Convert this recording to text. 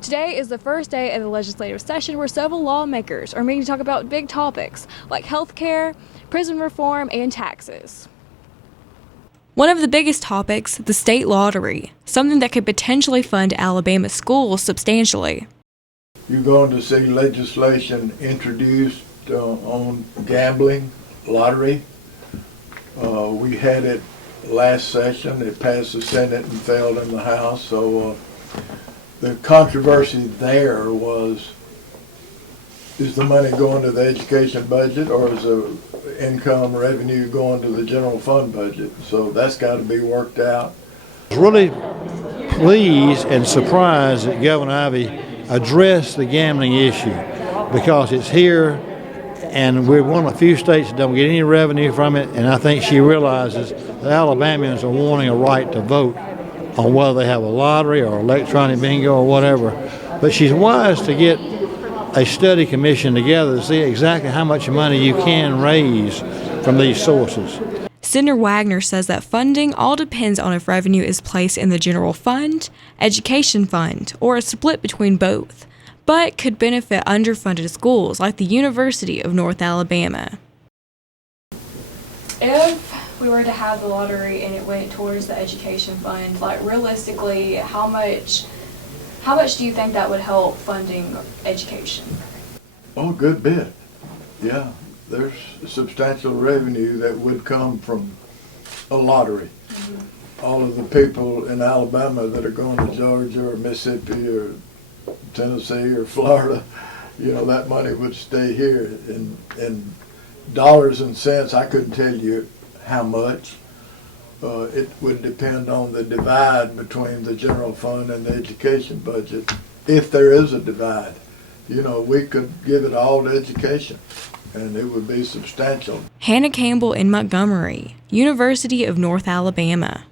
Today is the first day of the legislative session where several lawmakers are meeting to talk about big topics like health care, prison reform, and taxes. One of the biggest topics, the state lottery, something that could potentially fund Alabama schools substantially. You're going to see legislation introduced on gambling, lottery. We had it last session. It passed the Senate and failed in the House. So the controversy there was, is the money going to the education budget or is the income revenue going to the general fund budget? So that's got to be worked out. I was really pleased and surprised that Governor Ivey addressed the gambling issue because it's here and we're one of the few states that don't get any revenue from it, and I think she realizes that Alabamians are wanting a right to vote on whether they have a lottery or electronic bingo or whatever. But she's wise to get a study commission together to see exactly how much money you can raise from these sources. Senator Wagner says that funding all depends on if revenue is placed in the general fund, education fund, or a split between both, but could benefit underfunded schools like the University of North Alabama. If we were to have the lottery and it went towards the education fund, like realistically, how much do you think that would help funding education? Oh, a good bit. Yeah, there's substantial revenue that would come from a lottery. Mm-hmm. All of the people in Alabama that are going to Georgia or Mississippi or Tennessee or Florida, that money would stay here. In dollars and cents, I couldn't tell you how much. It would depend on the divide between the general fund and the education budget. If there is a divide, we could give it all to education and it would be substantial. Hannah Campbell in Montgomery, University of North Alabama.